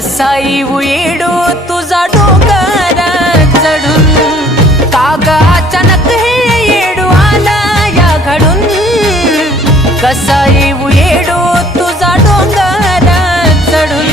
कसा येऊ येडो तुझा डोंगर चढून काग अचानक हे येडो आला या घडून कसा येऊ येडो तुझा डोंगर चढून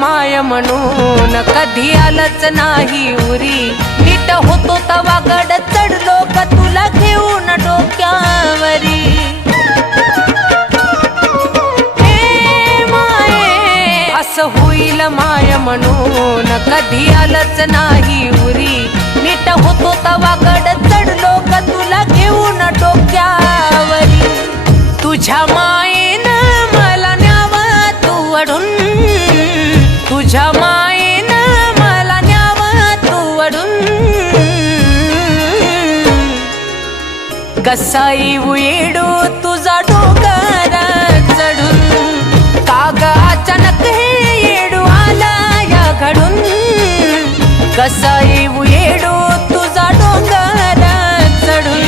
माय म्हणून कधी आलंच नाही उरी नीट होतो तवा गड चढलो का तुला घेऊन डोक्यावरी हे माये असं होईल माय म्हणून कधी आलंच नाही उरी नीट होतो तवा गड चढलो का तुला घेऊन डोक्यावरी तुझ्या मायेनं मला न्यावा तू अडून तुझ्या मायेनं मला न्यावा तू अडून कसा येऊ येडो तुझा डोंगर चढून काग अचानक हे येडो आला या घडून कसा येऊ येडो तुझा डोंगर चढून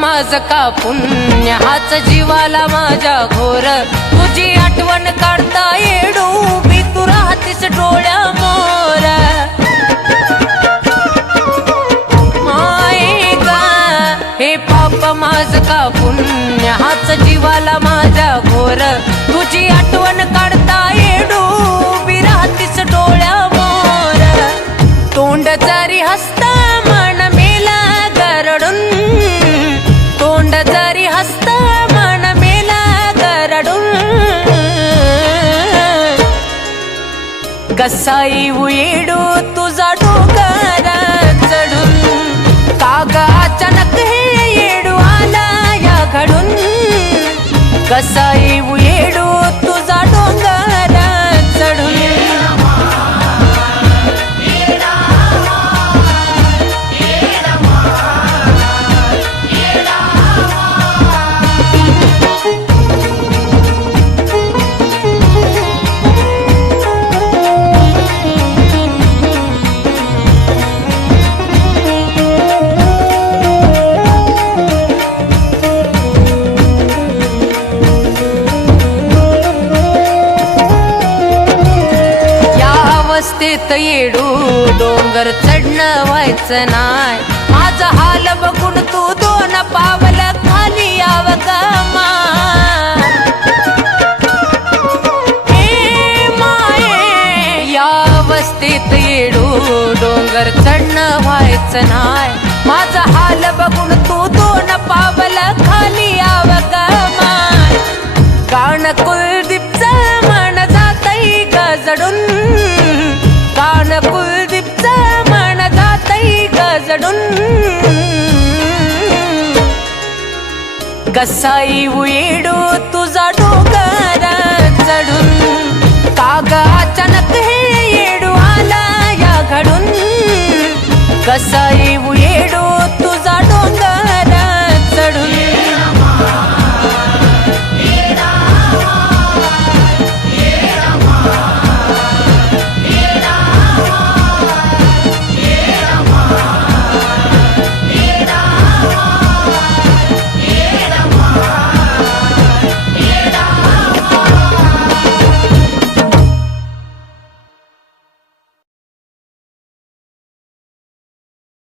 माझ का पुण्य हाच जीवाला माझ्या घोर तुझी आठवण काढता येडो मी तू राहतीस डोळ्या मोर माये गा हे पाप माझ का पुण्य हाच जीवाला माझ्या घोर तुझी आठवण काढता येडो मी राहतीस डोळ्या मोर तोंड जरी हसता मन मेला गरडून तोंड जरी हसता मन मेला गरडून कसा येऊ येडो तुझा डोंगर चढून काग अचानक हे येडो आला या घडून कसा येऊ येडो तुझा डोंगर चढून अवस्थेत येडू डोंगर चढणं व्हायचं नाय माझा हाल बघून तू दोन पावल खाली याव गमा हे माये या अवस्थेत येडू डोंगर चढणं व्हायचं नाय माझा हाल बघून तू दोन पावल खाली याव गमा कान कुलदीपचं मन जातई गजडून कान कुलदीपचं मन जातई गजडून कसा येऊ येडो तुझा डोंगर चढून काग अचानक हे येडो आला या घडून कसा येऊ